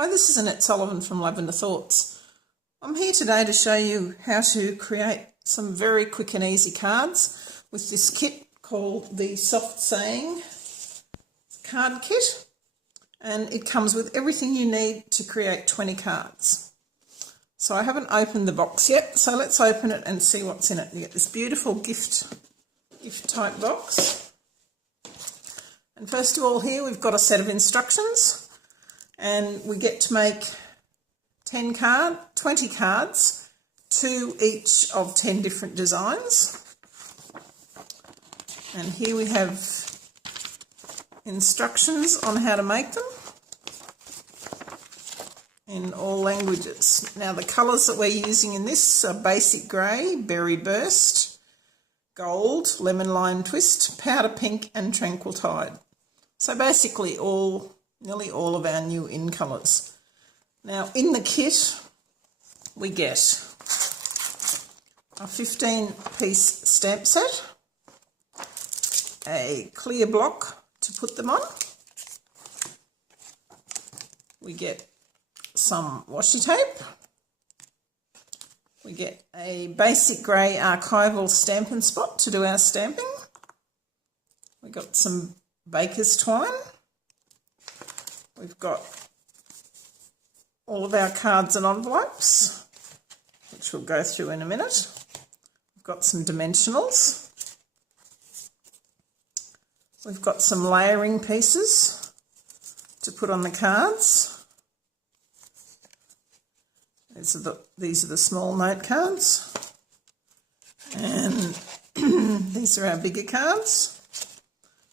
Hi, this is Annette Sullivan from Lavender Thoughts. I'm here today to show you how to create some very quick and easy cards with this kit called the Soft Saying card kit, and it comes with everything you need to create 20 cards. So I haven't opened the box yet, so let's open it and see what's in it. You get this beautiful gift type box, and first of all here we've got a set of instructions. And we get to make 20 cards, 2 each of 10 different designs. And here we have instructions on how to make them in all languages. Now the colours that we're using in this are basic grey, berry burst, gold, lemon lime twist, powder pink and tranquil tide. So basically nearly all of our new in colours. Now in the kit we get a 15-piece stamp set, a clear block to put them on, we get some washi tape, we get a basic grey archival Stampin' Spot to do our stamping, we got some baker's twine, we've got all of our cards and envelopes, which we'll go through in a minute. We've got some dimensionals. We've got some layering pieces to put on the cards. These are the small note cards. And these are our bigger cards.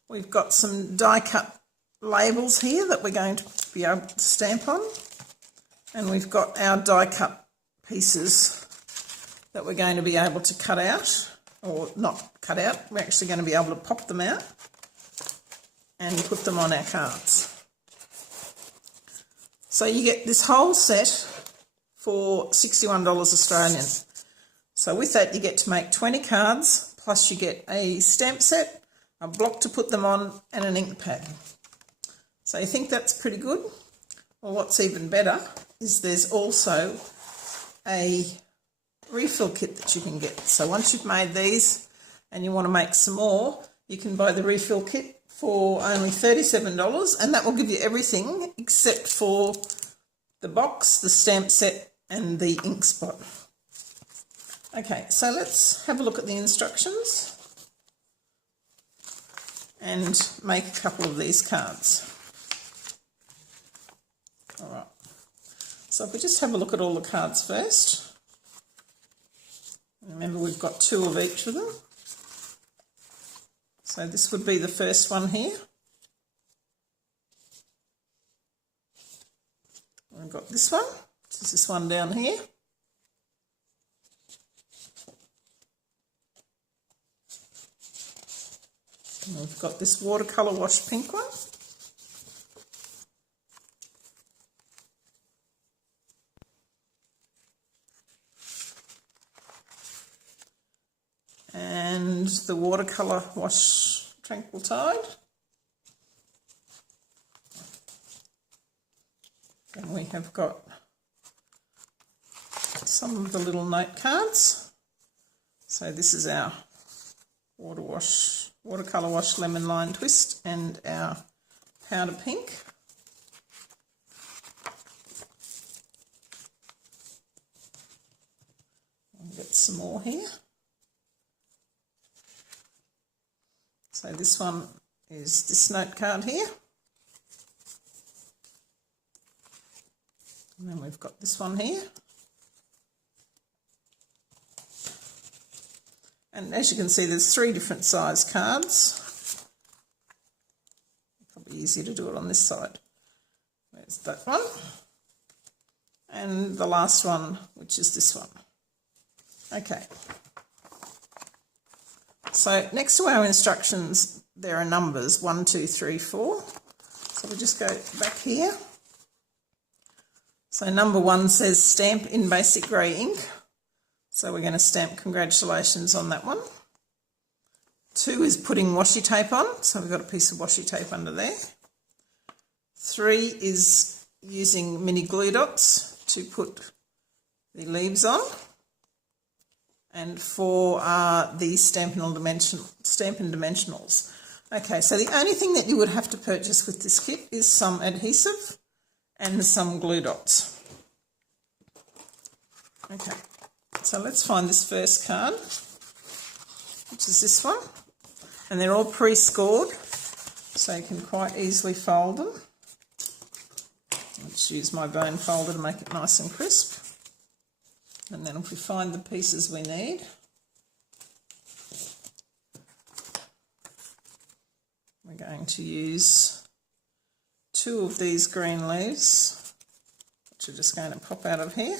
We've got some die cut labels here that we're going to be able to stamp on, and we've got our die cut pieces that we're going to be able to cut out, or not cut out, we're actually going to be able to pop them out and put them on our cards. So you get this whole set for $61 Australian. So with that you get to make 20 cards, plus you get a stamp set, a block to put them on and an ink pad. So you think that's pretty good? Well, what's even better is there's also a refill kit that you can get. So once you've made these and you want to make some more, you can buy the refill kit for only $37, and that will give you everything except for the box, the stamp set and the ink spot. Okay, so let's have a look at the instructions and make a couple of these cards. All right, so if we just have a look at all the cards first. Remember, we've got 2 of each of them. So this would be the first one here. We've got this one, which is this one down here. And we've got this watercolour wash pink one. And the watercolour wash tranquil tide. And we have got some of the little note cards. So this is our watercolour wash lemon lime twist and our powder pink. I'll get some more here. So this one is this note card here. And then we've got this one here. And as you can see, there's 3 different size cards. Probably easier to do it on this side. There's that one. And the last one, which is this one. Okay. So next to our instructions, there are numbers 1, 2, 3, 4. So we'll just go back here. So number 1 says stamp in basic grey ink. So we're going to stamp congratulations on that one. 2 is putting washi tape on. So we've got a piece of washi tape under there. 3 is using mini glue dots to put the leaves on, and for the Stampin' Dimensionals. Okay, so the only thing that you would have to purchase with this kit is some adhesive and some glue dots. Okay, so let's find this first card, which is this one. And they're all pre-scored, so you can quite easily fold them. I'll just use my bone folder to make it nice and crisp. And then if we find the pieces we need, we're going to use 2 of these green leaves, which are just going to pop out of here.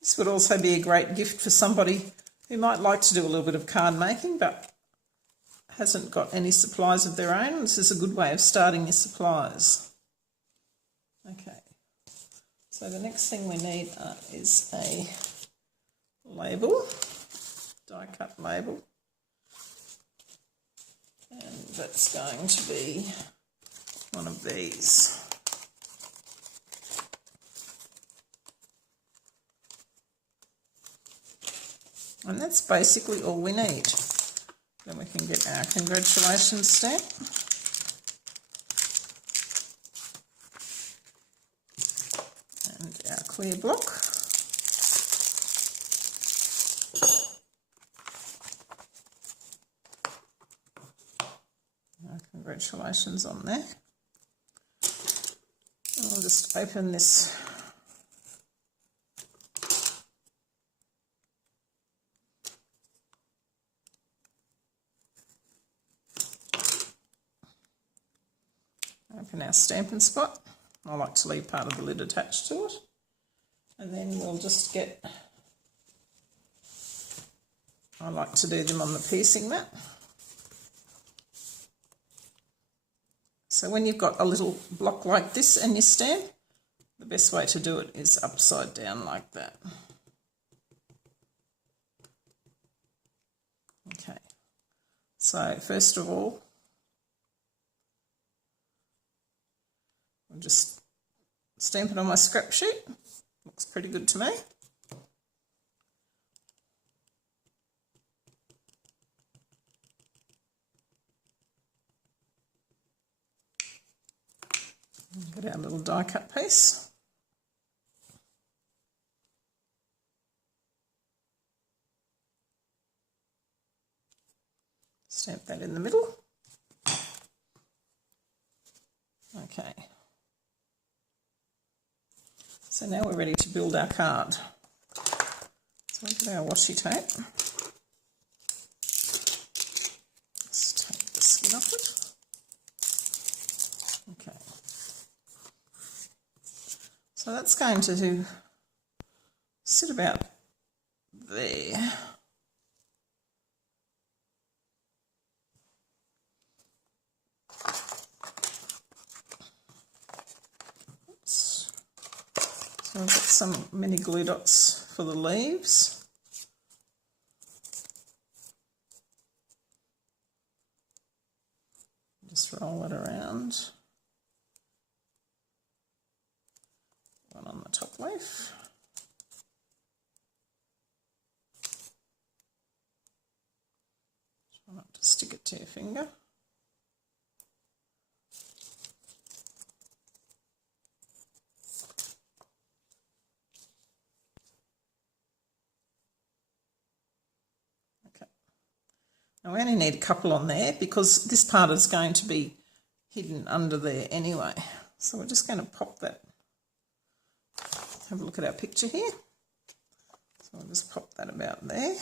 This would also be a great gift for somebody who might like to do a little bit of card making but hasn't got any supplies of their own. This is a good way of starting your supplies. Okay, so the next thing we need is a label, die cut label, and that's going to be one of these. And that's basically all we need. Then we can get our congratulations stamp. And our clear block. Our congratulations on there. And I'll just open this open our Stampin' Spot. I like to leave part of the lid attached to it. And then we'll just get, I like to do them on the piecing mat. So when you've got a little block like this and you stamp, the best way to do it is upside down like that. Okay, so first of all, I'll just stamp it on my scrap sheet. Looks pretty good to me. Get our little die cut piece. Stamp that in the middle. Okay. So now we're ready to build our card. So we'll get our washi tape. Let's take the skin off it. Okay. So that's going to sit about there. Oops. So I've got some mini glue dots for the leaves. Just roll it around. One on the top leaf. Try not to stick it to your finger. Okay. Now we only need a couple on there because this part is going to be hidden under there anyway. So we're just going to pop that. Have a look at our picture here. So I'll just pop that about there.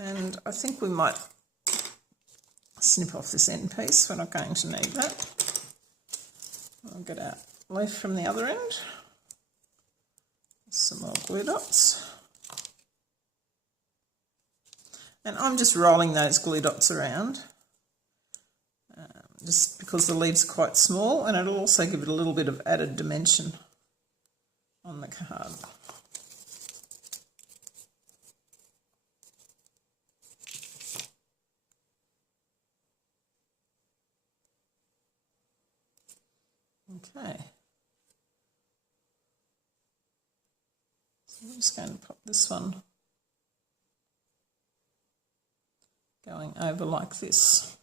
And I think we might snip off this end piece. We're not going to need that. I'll get our leaf from the other end. Some more glue dots. And I'm just rolling those glue dots around just because the leaves are quite small, and it'll also give it a little bit of added dimension on the card. Okay. So I'm just going to pop this one going over like this.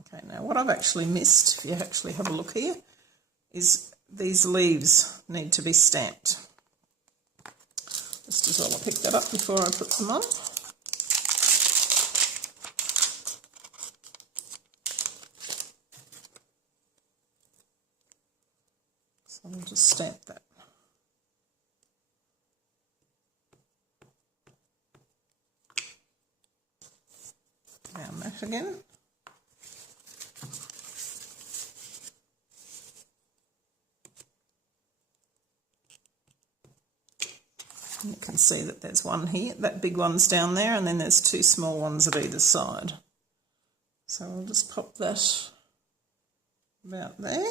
Okay, now what I've actually missed, if you actually have a look here, is these leaves need to be stamped. Just as well I pick that up before I put them on. So I'll just stamp that. Down that again. You can see that there's one here, that big one's down there, and then there's two small ones at either side. So I'll just pop that about there.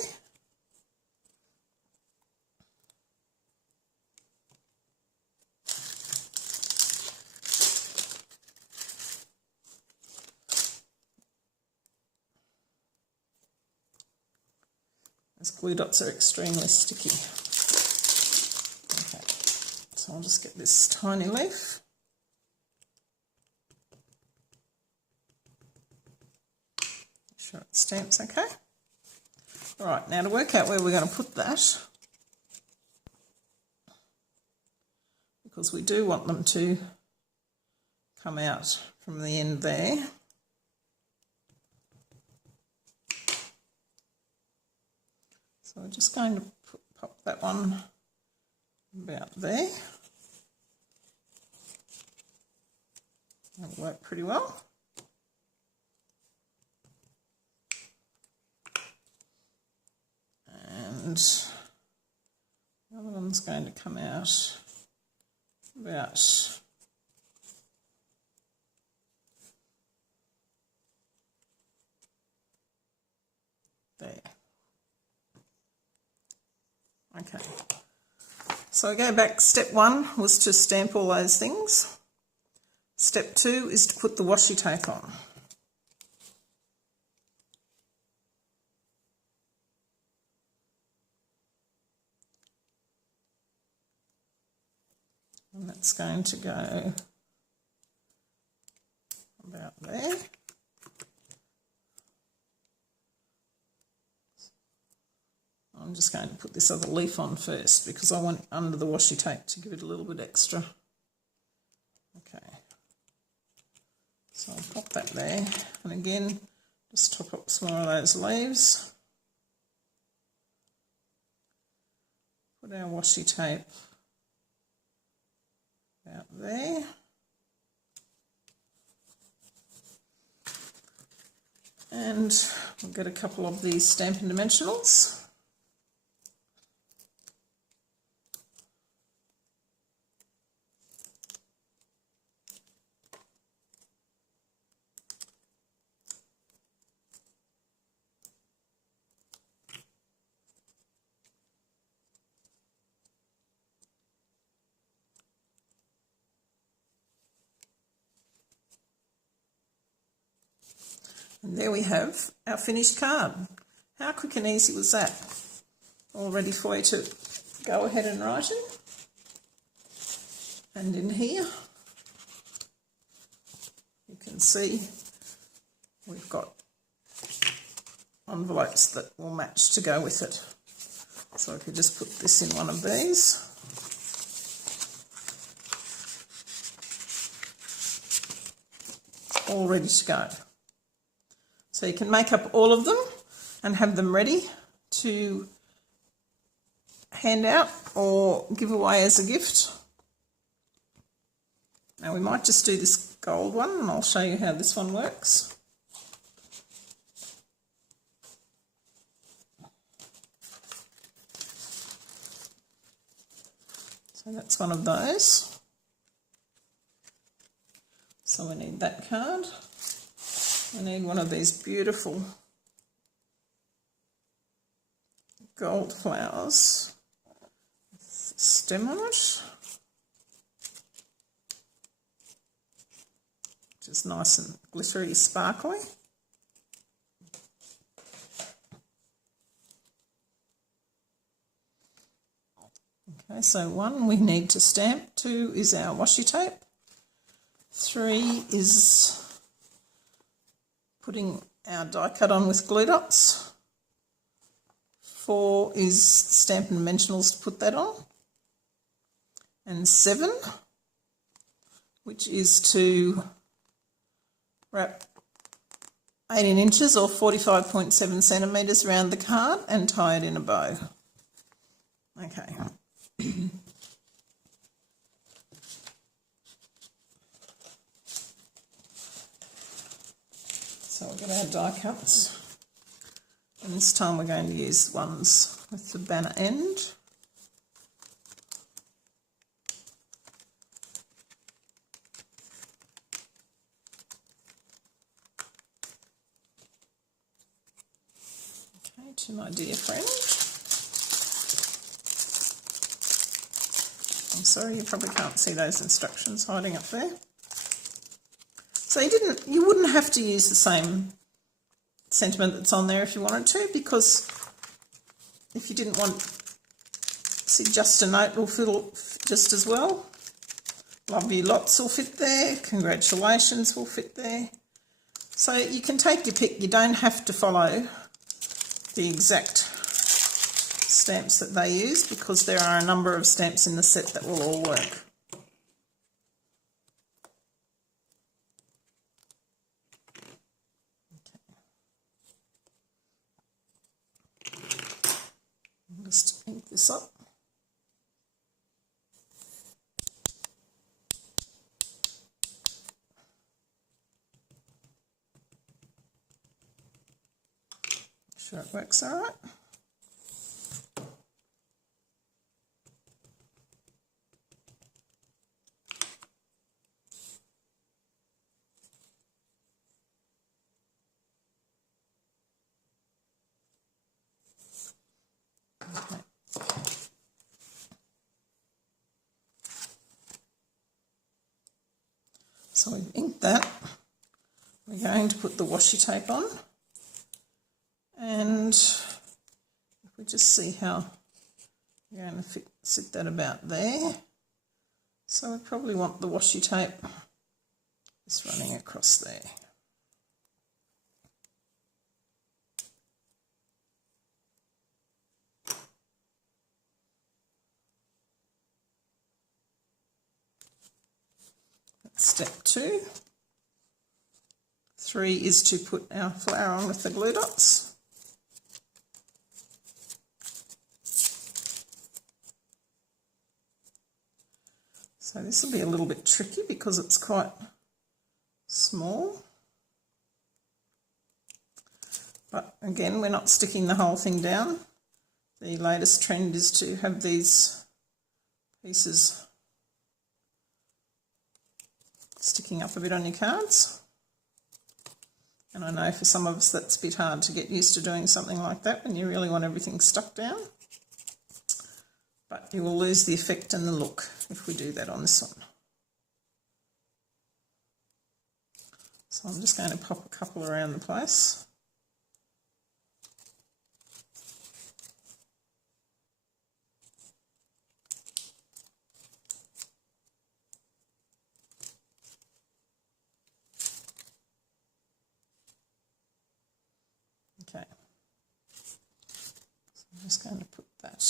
Those glue dots are extremely sticky. So I'll just get this tiny leaf. Make sure it stamps okay. All right, now to work out where we're going to put that, because we do want them to come out from the end there. So we're just going to pop that one about there. That'll work pretty well. And the other one's going to come out about there. Okay. So I go back, step 1 was to stamp all those things. Step 2 is to put the washi tape on. And that's going to go about there. I'm just going to put this other leaf on first because I want under the washi tape to give it a little bit extra. Okay. So I'll pop that there, and again, just top up some more of those leaves. Put our washi tape out there. And we'll get a couple of these Stampin' Dimensionals. And there we have our finished card. How quick and easy was that? All ready for you to go ahead and write in. And in here, you can see we've got envelopes that will match to go with it. So I could just put this in one of these. All ready to go. So you can make up all of them and have them ready to hand out or give away as a gift. Now we might just do this gold one, and I'll show you how this one works. So that's one of those. So we need that card. I need one of these beautiful gold flowers, stem on it, which is nice and glittery, sparkly. Okay, so 1 we need to stamp, 2 is our washi tape, 3 is putting our die cut on with glue dots, 4 is Stampin' Dimensionals to put that on, and 7, which is to wrap 18 inches or 45.7 centimetres around the card and tie it in a bow. Okay. So we'll get our die cuts, and this time we're going to use ones with the banner end. Okay, to my dear friend. I'm sorry, you probably can't see those instructions hiding up there. So you wouldn't have to use the same sentiment that's on there if you wanted to, because if you didn't want, see, just a note will fit just as well. Love you lots will fit there. Congratulations will fit there. So you can take your pick. You don't have to follow the exact stamps that they use, because there are a number of stamps in the set that will all work. Just ink this up. Make sure it works all right. So we've inked that. We're going to put the washi tape on, and if we just see how we're going to sit that about there. So we probably want the washi tape just running across there. Step 2. 3 is to put our flower on with the glue dots. So this will be a little bit tricky because it's quite small. But again, we're not sticking the whole thing down. The latest trend is to have these pieces sticking up a bit on your cards, and I know for some of us that's a bit hard to get used to doing something like that when you really want everything stuck down, but you will lose the effect and the look if we do that on this one. So I'm just going to pop a couple around the place. Okay, so I'm just going to put that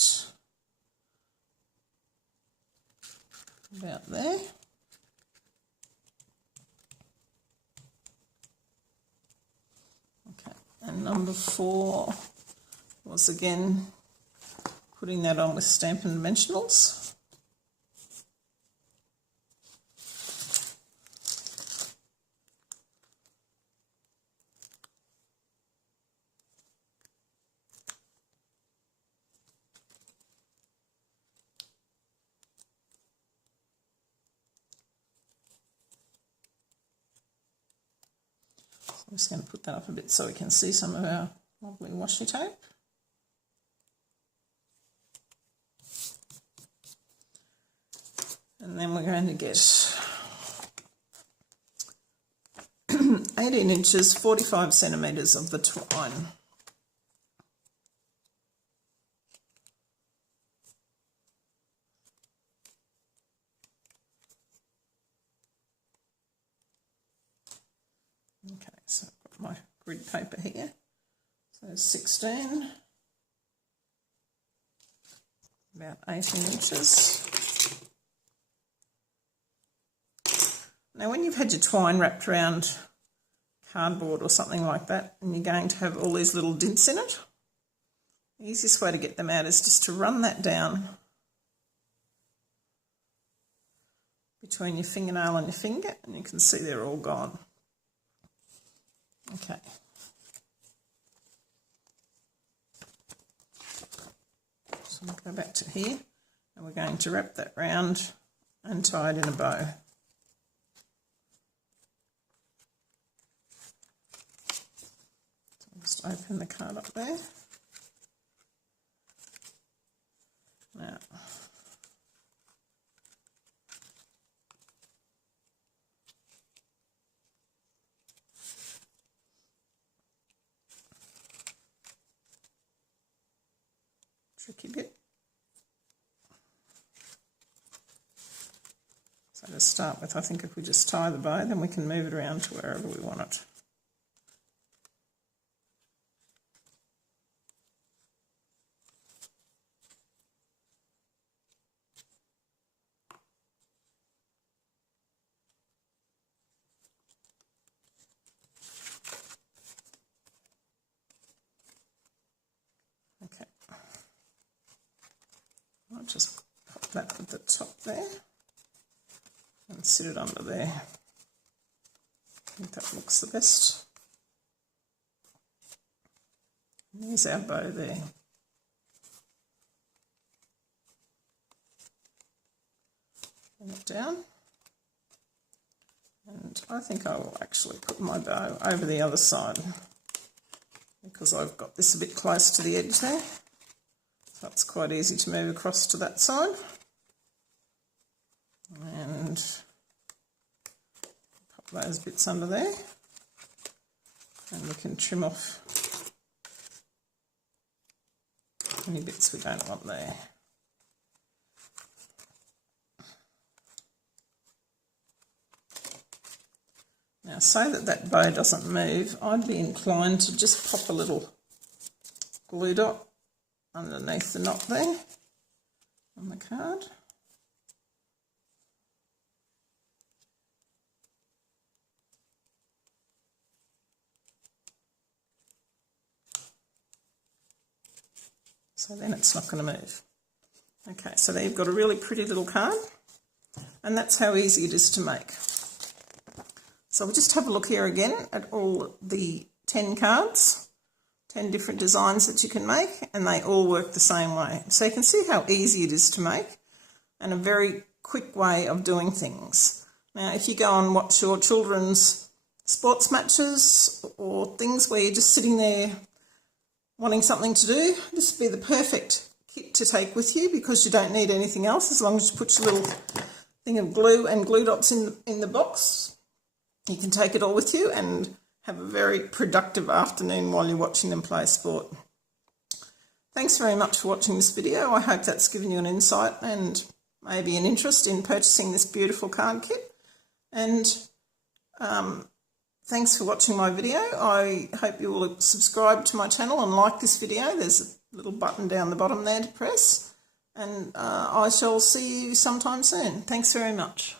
about there. Okay, and number 4 was again putting that on with Stampin' Dimensionals. I'm just going to put that up a bit so we can see some of our lovely washi tape. And then we're going to get 18 inches, 45 centimetres of the twine. grid paper here. So 16, about 18 inches. Now when you've had your twine wrapped around cardboard or something like that and you're going to have all these little dints in it, the easiest way to get them out is just to run that down between your fingernail and your finger, and you can see they're all gone. Okay. So I'll go back to here and we're going to wrap that round and tie it in a bow. So I'll just open the card up there. Now, tricky bit. So to start with, I think if we just tie the bow, then we can move it around to wherever we want it. Okay. I'll just pop that at the top there and sit it under there. I think that looks the best. And there's our bow there. Bring it down. And I think I will actually put my bow over the other side because I've got this a bit close to the edge there. So it's quite easy to move across to that side. And pop those bits under there. And we can trim off any bits we don't want there. Now, so that that bow doesn't move, I'd be inclined to just pop a little glue dot underneath the knot there on the card. So then it's not going to move. Okay, so there you've got a really pretty little card, and that's how easy it is to make. So we'll just have a look here again at all the 10 cards, 10 different designs that you can make, and they all work the same way. So you can see how easy it is to make and a very quick way of doing things. Now, if you go and watch your children's sports matches or things where you're just sitting there wanting something to do, this would be the perfect kit to take with you because you don't need anything else as long as you put your little thing of glue and glue dots in the box. You can take it all with you and have a very productive afternoon while you're watching them play sport. Thanks very much for watching this video. I hope that's given you an insight and maybe an interest in purchasing this beautiful card kit. And thanks for watching my video. I hope you will subscribe to my channel and like this video. There's a little button down the bottom there to press. And I shall see you sometime soon. Thanks very much.